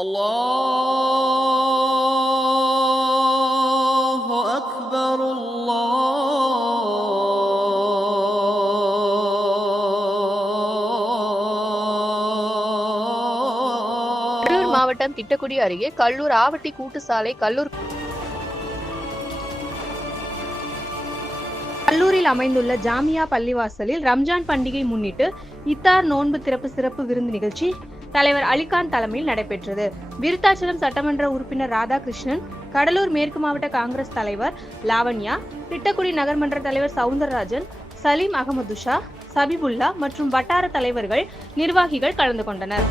அல்லாஹு அக்பர் கடலூர் மாவட்டம் திட்டக்குடி அருகே கல்லூர் ஆவட்டி கூட்டுசாலை கல்லூரில் அமைந்துள்ள ஜாமியா பள்ளிவாசலில் ரம்ஜான் பண்டிகை முன்னிட்டு இத்தார் நோன்பு திறப்பு சிறப்பு விருந்து நிகழ்ச்சி தலைவர் அலிகான் தலைமையில் நடைபெற்றது. விருத்தாச்சலம் சட்டமன்ற உறுப்பினர் ராதாகிருஷ்ணன், கடலூர் மேற்கு மாவட்ட காங்கிரஸ் தலைவர் லாவண்யா, திட்டக்குடி நகர்மன்ற தலைவர் சவுந்தரராஜன், சலீம் அகமது ஷா, சபிபுல்லா மற்றும் வட்டார தலைவர்கள், நிர்வாகிகள் கலந்து கொண்டனர்.